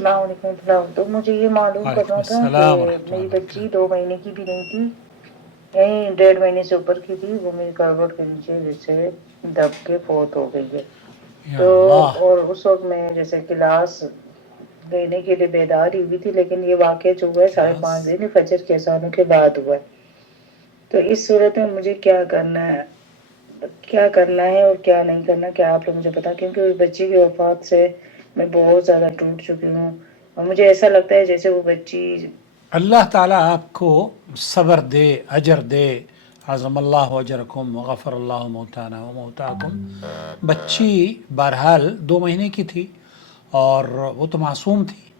अस्सलाम वालेकुम। तो मुझे ये मालूम करना था कि मेरी बच्ची 2 महीने की भी नहीं थी, यही 1.5 महीने से ऊपर की थी, वो मेरी करवट के नीचे जैसे दब के फौत हो गई है। तो और उस वक्त मैं जैसे क्लास लेने के लिए बेदार ही हुई थी, लेकिन ये वाक़या जो हुआ है 5:30 बजे फजर के अज़ानों के बाद हुआ है। तो इस सूरत में मुझे क्या करना है और क्या नहीं करना, क्या आप लोग मुझे बताएं, क्योंकि उस बच्ची की वफात से मैं बहुत ज़्यादा टूट चुकी हूँ और मुझे ऐसा लगता है जैसे वो बच्ची। अल्लाह ताला आपको सब्र दे, अजर दे। आज़मल्लाहु अजरकुम व गफ़रल्लाहु मौताना व मौताकुम। बच्ची बहरहाल 2 महीने की थी और वो तो मासूम थी।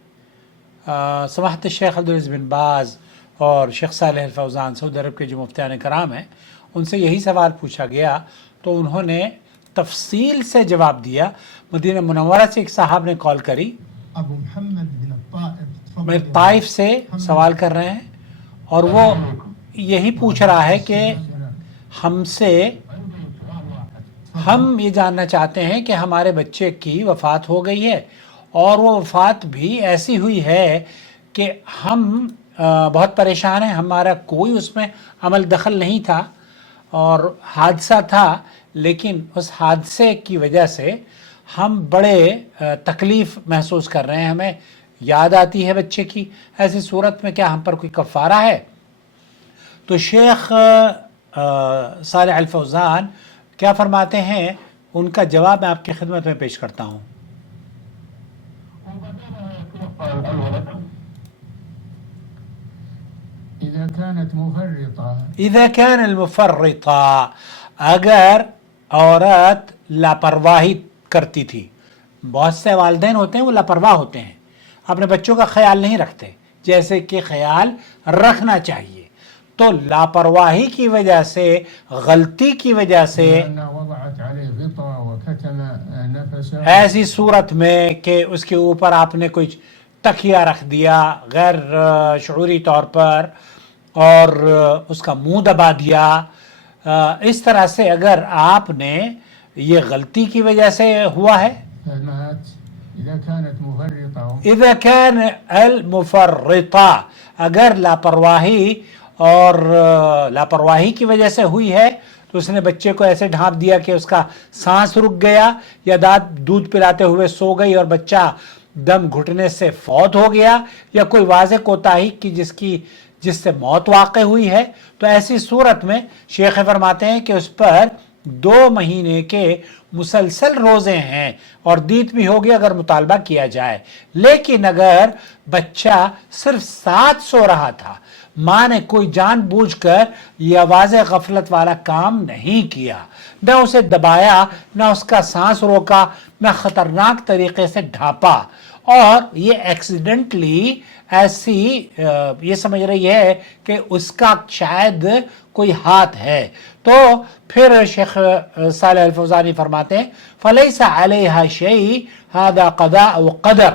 समाहत शेख अब्दुल अज़ीज़ बिन बाज़ और शेख सालेह अल फौज़ान सऊदी अरब के जो मुफ्तियान कराम हैं, उनसे यही सवाल पूछा गया तो उन्होंने तफसील से जवाब दिया। मदीना मुनव्वरा से एक साहब ने कॉल करी, मैं ताइफ से सवाल कर रहे हैं और वो यही पूछ रहा है कि हम ये जानना चाहते हैं कि हमारे बच्चे की वफ़ात हो गई है और वो वफ़ात भी ऐसी हुई है कि हम बहुत परेशान हैं, हमारा कोई उसमें अमल दखल नहीं था और हादसा था, लेकिन उस हादसे की वजह से हम बड़े तकलीफ़ महसूस कर रहे हैं, हमें याद आती है बच्चे की। ऐसी सूरत में क्या हम पर कोई कफ़ारा है? तो शेख सालेह अल फौज़ान क्या फरमाते हैं, उनका जवाब मैं आपकी खिदमत में पेश करता हूँ। इज़ा कान मुफर्रिता, अगर औरत लापरवाही करती थी। बहुत से वालिदैन होते हैं वो लापरवाह होते हैं, अपने बच्चों का ख्याल नहीं रखते जैसे कि ख्याल रखना चाहिए। तो लापरवाही की वजह से, गलती की वजह से, ऐसी सूरत में कि उसके ऊपर आपने कुछ तकिया रख दिया गैर शऊरी तौर पर और उसका मुंह दबा दिया, इस तरह से अगर आपने ये गलती की वजह से हुआ है, इज़ा कान अल मुफर्रिता, अगर लापरवाही की वजह से हुई है तो उसने बच्चे को ऐसे ढांप दिया कि उसका सांस रुक गया या दूध पिलाते हुए सो गई और बच्चा दम घुटने से फौत हो गया, या कोई वाज़ेह कोताही की जिससे मौत वाक़ई हुई है, तो ऐसी सूरत में शेख फरमाते हैं कि उस पर 2 महीने के मुसलसल रोज़े हैं और दीत भी होगी अगर मुतालबा किया जाए। लेकिन अगर बच्चा सिर्फ 7 सो रहा था, माँ ने कोई जानबूझकर यह वाज़ेह गफलत वाला काम नहीं किया, न उसे दबाया, न उसका सांस रोका, न खतरनाक तरीके से ढांपा, और ये एक्सीडेंटली ऐसी ये समझ रही है कि उसका शायद कोई हाथ है, तो फिर शेख सालेह अल फौज़ानी फरमाते हैं फलैसा अलैहा शै हादा क़दा व क़दर,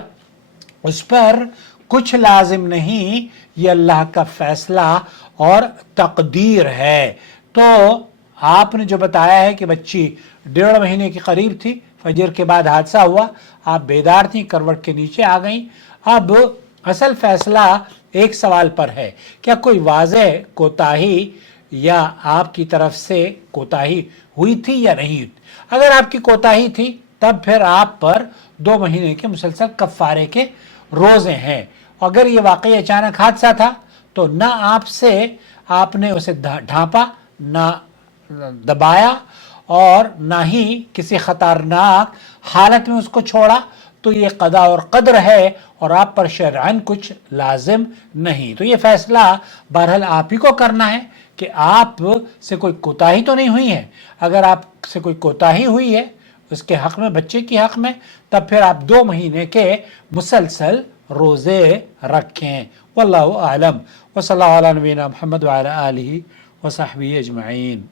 उस पर कुछ लाजिम नहीं, ये अल्लाह का फैसला और तकदीर है। तो आपने जो बताया है कि बच्ची 1.5 महीने के करीब थी, फजर के बाद हादसा हुआ, आप बेदार थी, करवट के नीचे आ गई। अब असल फैसला एक सवाल पर है, क्या कोई वाज़ेह कोताही या आपकी तरफ से कोताही हुई थी या नहीं? अगर आपकी कोताही थी तब फिर आप पर 2 महीने के मुसलसल कफ़ारे के रोज़े हैं। अगर ये वाकई अचानक हादसा था तो ना आपने उसे ढांपा, ना दबाया और ना ही किसी खतरनाक हालत में उसको छोड़ा, तो ये क़दा और क़द्र है और आप पर शरअन कुछ लाजिम नहीं। तो ये फैसला बहरहाल आप ही को करना है कि आप से कोई कोताही तो नहीं हुई है। अगर आप से कोई कोताही हुई है उसके हक़ में, बच्चे के हक़ में, तब फिर आप 2 महीने के मुसलसल रोज़े रखें। वल्लाहु आलम व सल्लल्लाहु अला नबीना मुहम्मद व अला आलिहि व सहबिहि अजमईन।